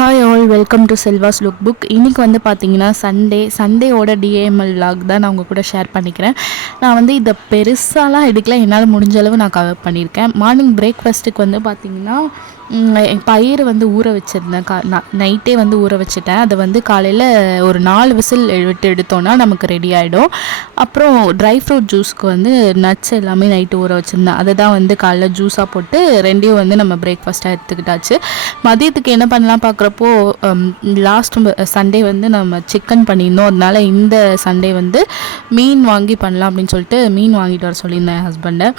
Hi all, welcome to Selva's look book. இன்றைக்கி வந்து பார்த்தீங்கன்னா சண்டேவோட டிஏஎம்எல் விலாக் தான் நான் உங்கள் கூட ஷேர் பண்ணிக்கிறேன். நான் வந்து இதை பெருசாலாம் எடுக்கல, என்னால் முடிஞ்ச அளவு நான் கவர் பண்ணியிருக்கேன். மார்னிங் பிரேக்ஃபாஸ்ட்டுக்கு வந்து பார்த்திங்கன்னா பயிறு வந்து ஊற வச்சுருந்தேன். நைட்டே வந்து ஊற வச்சுட்டேன். அதை வந்து காலையில் ஒரு 4 விசில் விட்டு எடுத்தோன்னா நமக்கு ரெடி ஆகிடும். அப்புறம் ட்ரை ஃப்ரூட் ஜூஸ்க்கு வந்து நட்ஸ் எல்லாமே நைட்டு ஊற வச்சுருந்தேன். அதை தான் வந்து காலைல ஜூஸாக போட்டு ரெண்டையும் வந்து நம்ம பிரேக்ஃபாஸ்ட்டாக எடுத்துக்கிட்டாச்சு. மதியத்துக்கு என்ன பண்ணலாம் பார்க்குறப்போ லாஸ்ட் சண்டே வந்து நம்ம சிக்கன் பண்ணியிருந்தோம். அதனால் இந்த சண்டே வந்து மீன் வாங்கி பண்ணலாம் அப்படின்னு சொல்லிட்டு மீன் வாங்கிட்டு வர சொல்லியிருந்தேன் என் ஹஸ்பண்டை.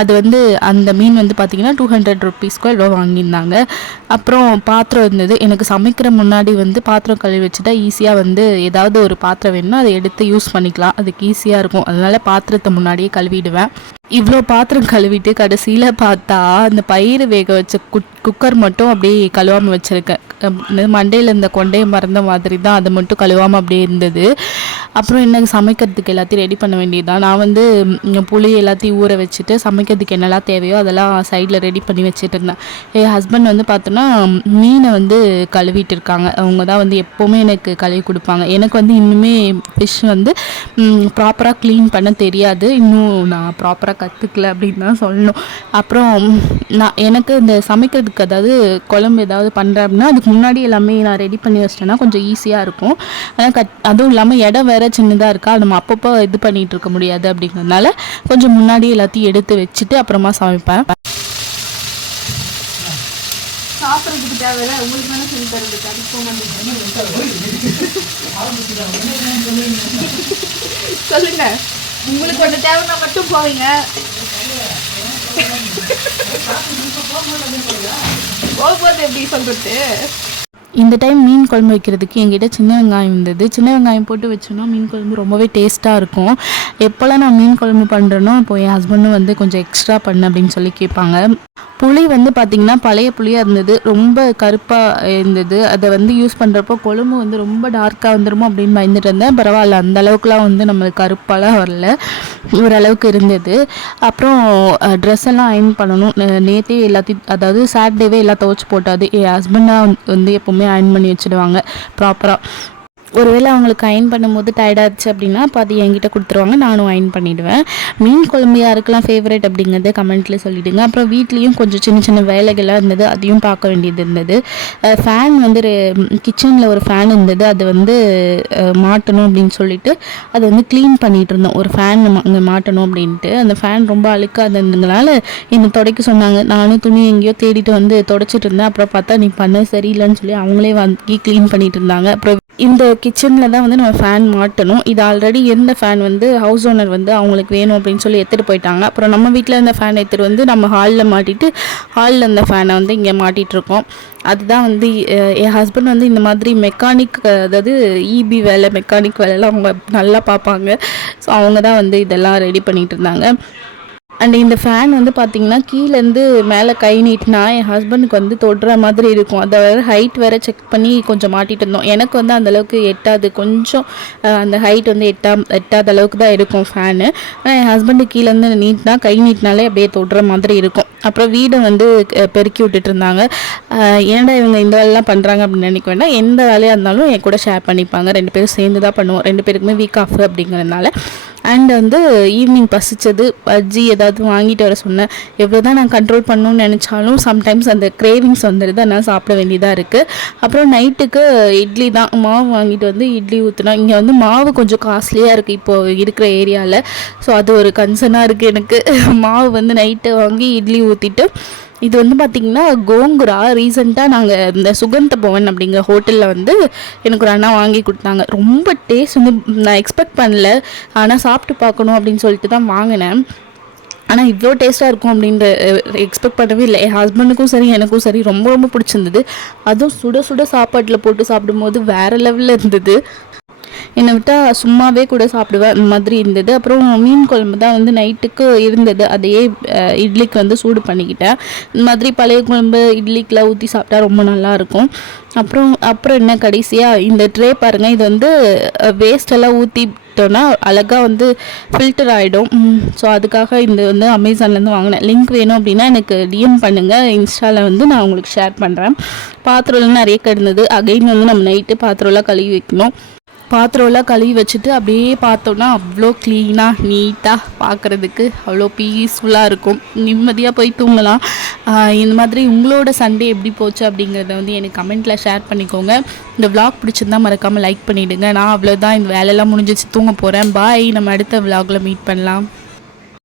அது வந்து அந்த மீன் வந்து பார்த்திங்கன்னா 200 ருபீஸ்க்கோ எவ்வளோ வாங்கியிருந்தாங்க. அப்புறம் பாத்திரம் இருந்தது. எனக்கு சமைக்கிற முன்னாடி வந்து பாத்திரம் கழுவி வச்சுட்டா ஈஸியாக வந்து ஏதாவது ஒரு பாத்திரம் வேணும்னா அதை எடுத்து யூஸ் பண்ணிக்கலாம், அதுக்கு ஈஸியாக இருக்கும். அதனால் பாத்திரத்தை முன்னாடியே கழுவிடுவேன். இவ்வளோ பாத்திரம் கழுவிட்டு கடைசியில் பார்த்தா அந்த பயிறு வேக வச்ச குக்கர் மட்டும் அப்படியே கழுவாமல் வச்சுருக்கேன். மண்டையில் இந்த கொண்டையை மறந்த மாதிரி தான், அது மட்டும் கழுவாமல் அப்படியே இருந்தது. அப்புறம் என்ன சமைக்கிறதுக்கு எல்லாத்தையும் ரெடி பண்ண வேண்டியதுதான். நான் வந்து புளி எல்லாத்தையும் ஊற வச்சுட்டு சமைக்கிறதுக்கு என்னெல்லாம் தேவையோ அதெல்லாம் சைடில் ரெடி பண்ணி வச்சுட்டு இருந்தேன். என் ஹஸ்பண்ட் வந்து பார்த்தோன்னா மீனை வந்து கழுவிட்டு இருக்காங்க. அவங்க தான் வந்து எப்போவுமே எனக்கு கழுவி கொடுப்பாங்க. எனக்கு வந்து இன்னுமே ஃபிஷ் வந்து ப்ராப்பராக க்ளீன் பண்ண தெரியாது. இன்னும் நான் ப்ராப்பராக கற்றுக்கல அப்படின்னு தான் சொல்லணும். அப்புறம் எனக்கு இந்த சமைக்கிறதுக்கு, அதாவது குழம்பு ஏதாவது பண்ணுறேன் அப்படின்னா அதுக்கு முன்னாடி எல்லாமே நான் ரெடி பண்ணி வச்சிட்டேன்னா கொஞ்சம் ஈஸியாக இருக்கும். ஆனால் அதுவும் இல்லாமல் இடம் வேறு சின்னதாக இருக்கா, நம்ம அப்பப்போ இது பண்ணிகிட்டு இருக்க முடியாது. அப்படிங்கிறதுனால கொஞ்சம் முன்னாடி எல்லாத்தையும் எடுத்து வச்சுட்டு அப்புறமா சமைப்பேன். சாப்பிட்றதுக்கு தேவையில்ல, உங்களுக்கு வேணால் சொல்லி தரதுக்கு அதுக்கு சொல்லுங்க. உங்களுக்கு ஒன்று தேவைன்னா மட்டும் போவீங்க. போகும்போது எப்படி சொல்றது? இந்த டைம் மீன் குழம்பு வைக்கிறதுக்கு என்கிட்ட சின்ன வெங்காயம் இருந்தது. சின்ன வெங்காயம் போட்டு வச்சோன்னா மீன் குழம்பு ரொம்பவே டேஸ்ட்டாக இருக்கும். எப்போல்லாம் நான் மீன் குழம்பு பண்ணுறேனோ இப்போ என் ஹஸ்பண்டும் வந்து கொஞ்சம் எக்ஸ்ட்ரா பண்ணு அப்படின்னு சொல்லி கேட்பாங்க. புளி வந்து பார்த்திங்கன்னா பழைய புளியாக இருந்தது, ரொம்ப கருப்பாக இருந்தது. அதை வந்து யூஸ் பண்ணுறப்போ குழம்பு வந்து ரொம்ப டார்க்காக வந்துடுமோ அப்படின்னு பயந்துட்டு இருந்தேன். பரவாயில்ல, அந்த அளவுக்குலாம் வந்து நம்ம கருப்பாலாம் வரல, ஓரளவுக்கு இருந்தது. அப்புறம் ட்ரெஸ் எல்லாம் அயர்ன் பண்ணணும். நேற்றே எல்லாத்தையும், அதாவது சாட்டர்டேவே எல்லாம் துவைச்சி போட்டாது. என் ஹஸ்பண்டாக வந்து எப்போவுமே அயர்ன் பண்ணி வச்சுடுவாங்க ப்ராப்பராக. ஒருவேளை அவங்களுக்கு அயர்ன் பண்ணும்போது டயர்டாகிடுச்சு அப்படின்னா அப்போ அது என்கிட்ட கொடுத்துருவாங்க, நானும் அயர்ன் பண்ணிவிடுவேன். மீன் குழம்பு யாருக்கெல்லாம் ஃபேவரட் அப்படிங்கிறத கமெண்ட்டில் சொல்லிவிடுங்க. அப்புறம் வீட்லேயும் கொஞ்சம் சின்ன சின்ன வேலைகள்லாம் இருந்தது, அதையும் பார்க்க வேண்டியது இருந்தது. ஃபேன் வந்து கிச்சனில் ஒரு ஃபேன் இருந்தது, அது வந்து மாட்டணும் அப்படின்னு சொல்லிட்டு அதை வந்து க்ளீன் பண்ணிகிட்டு இருந்தோம். ஒரு ஃபேன் அங்கே மாட்டணும் அப்படின்ட்டு. அந்த ஃபேன் ரொம்ப அழுக்காததுனால என்னை துடைக்க சொன்னாங்க. நானும் துணி எங்கேயோ தேடிட்டு வந்து துடைச்சிட்டு இருந்தேன். அப்புறம் பார்த்தா நீ பண்ண சரியில்லைன்னு சொல்லி அவங்களே வாங்கி க்ளீன் பண்ணிகிட்டு இருந்தாங்க. அப்புறம் இந்த கிச்சனில் தான் வந்து நம்ம ஃபேன் மாட்டணும். இது ஆல்ரெடி இருந்த ஃபேன் வந்து ஹவுஸ் ஓனர் வந்து அவங்களுக்கு வேணும் அப்படின்னு சொல்லி எடுத்துகிட்டு போயிட்டாங்க. அப்புறம் நம்ம வீட்டில் இருந்த ஃபேன் எடுத்துகிட்டு வந்து நம்ம ஹாலில் மாட்டிட்டு ஹாலில் இருந்த ஃபேனை வந்து இங்கே மாட்டிகிட்ருக்கோம். அதுதான் வந்து என் ஹஸ்பண்ட் வந்து இந்த மாதிரி மெக்கானிக், அதாவது இபி வேலை, மெக்கானிக் வேலைலாம் அவங்க நல்லா பார்ப்பாங்க. ஸோ அவங்க தான் வந்து இதெல்லாம் ரெடி பண்ணிகிட்டு இருந்தாங்க. அண்ட் இந்த ஃபேன் வந்து பார்த்திங்கன்னா கீழேருந்து மேலே கை நீட்டினா என் ஹஸ்பண்டுக்கு வந்து தொடுற மாதிரி இருக்கும். அதை வேறு ஹைட் வேறு செக் பண்ணி கொஞ்சம் மாட்டிகிட்டு இருந்தோம். எனக்கு வந்து அந்தளவுக்கு எட்டாது, கொஞ்சம் அந்த ஹைட் வந்து எட்டாத அளவுக்கு தான் இருக்கும் ஃபேனு. ஆனால் என் ஹஸ்பண்டு கீழேருந்து நீட்டினா, கை நீட்டினாலே அப்படியே தொடுற மாதிரி இருக்கும். அப்புறம் வீடை வந்து பெருக்கி விட்டுட்டு இருந்தாங்க. ஏன்டா இவங்க இந்த வேலைலாம் பண்ணுறாங்க அப்படின்னு நினைக்க வேண்டாம், எந்த வேலையாக இருந்தாலும் என் கூட ஷேர் பண்ணிப்பாங்க. 2 பேரும் சேர்ந்து தான் பண்ணுவோம். 2 பேருக்குமே வீக் ஆஃப் அப்படிங்கிறதுனால. அண்ட் வந்து ஈவினிங் பசிச்சது, பஜ்ஜி ஏதாவது வாங்கிட்டு வர சொன்னேன். எவ்வளோ தான் நான் கண்ட்ரோல் பண்ணணும்னு நினச்சாலும் சம்டைம்ஸ் அந்த கிரேவிங்ஸ் வந்துடுது, அதனால் சாப்பிட வேண்டியதாக இருக்குது. அப்புறம் நைட்டுக்கு இட்லி தான். மாவு வாங்கிட்டு வந்து இட்லி ஊற்றினோம். இங்கே வந்து மாவு கொஞ்சம் காஸ்ட்லியாக இருக்குது இப்போது இருக்கிற ஏரியாவில். ஸோ அது ஒரு கன்சர்னாக இருக்குது எனக்கு. மாவு வந்து நைட்டு வாங்கி இட்லி ஊற்றிட்டு, இது வந்து பார்த்திங்கன்னா கோங்குரா. ரீசெண்டாக நாங்கள் இந்த சுகந்த பவன் அப்படிங்கிற ஹோட்டலில் வந்து எனக்கு ஒரு அண்ணா வாங்கி கொடுத்தாங்க. ரொம்ப டேஸ்ட் வந்து நான் எக்ஸ்பெக்ட் பண்ணல, ஆனால் சாப்பிட்டு பார்க்கணும் அப்படின்னு சொல்லிட்டு தான் வாங்கினேன். ஆனால் இவ்வளோ டேஸ்ட்டாக இருக்கும் அப்படின்ற எக்ஸ்பெக்ட் பண்ணவே இல்லை. என் ஹஸ்பண்டுக்கும் சரி எனக்கும் சரி ரொம்ப ரொம்ப பிடிச்சிருந்தது. அதுவும் சுட சுட சாப்பாட்டில் போட்டு சாப்பிடும்போது வேறு லெவலில் இருந்தது. என்னை விட்டால் சும்மாவே கூட சாப்பிடுவேன், அந்த மாதிரி இருந்தது. அப்புறம் மீன் குழம்பு தான் வந்து நைட்டுக்கு இருந்தது, அதையே இட்லிக்கு வந்து சூடு பண்ணிக்கிட்டேன். இந்த மாதிரி பழைய குழம்பு இட்லிக்கெலாம் ஊற்றி சாப்பிட்டா ரொம்ப நல்லாயிருக்கும். அப்புறம் என்ன கடைசியாக இந்த ட்ரே பாருங்கள், இது வந்து வேஸ்டெல்லாம் ஊற்றி விட்டோன்னா அழகாக வந்து ஃபில்டர் ஆகிடும். ஸோ அதுக்காக இந்த வந்து அமேசான்லேருந்து வாங்கினேன். லிங்க் வேணும் அப்படின்னா எனக்கு டிஎம் பண்ணுங்கள், இன்ஸ்டாவில் வந்து நான் உங்களுக்கு ஷேர் பண்ணுறேன். பாத்திரம்லாம் நிறைய கிடந்தது. அகைன் வந்து நம்ம நைட்டு பாத்திரம்லாம் கழுவி வைக்கணும். பாத்திரம்லாம் கழுவி வச்சுட்டு அப்படியே பார்த்தோன்னா அவ்வளோ க்ளீனாக நீட்டாக பார்க்குறதுக்கு அவ்வளோ பீஸ்ஃபுல்லாக இருக்கும். நிம்மதியாக போய் தூங்கலாம். இந்த மாதிரி உங்களோட சண்டே எப்படி போச்சு அப்படிங்கிறத வந்து எனக்கு கமெண்ட்டில் ஷேர் பண்ணிக்கோங்க. இந்த விளாக் பிடிச்சிருந்தா மறக்காமல் லைக் பண்ணிவிடுங்க. நான் அவ்வளோதான், இந்த வேலையெல்லாம் முடிஞ்சிச்சு, தூங்க போகிறேன். பாய். நம்ம அடுத்த விளாகில் மீட் பண்ணலாம்.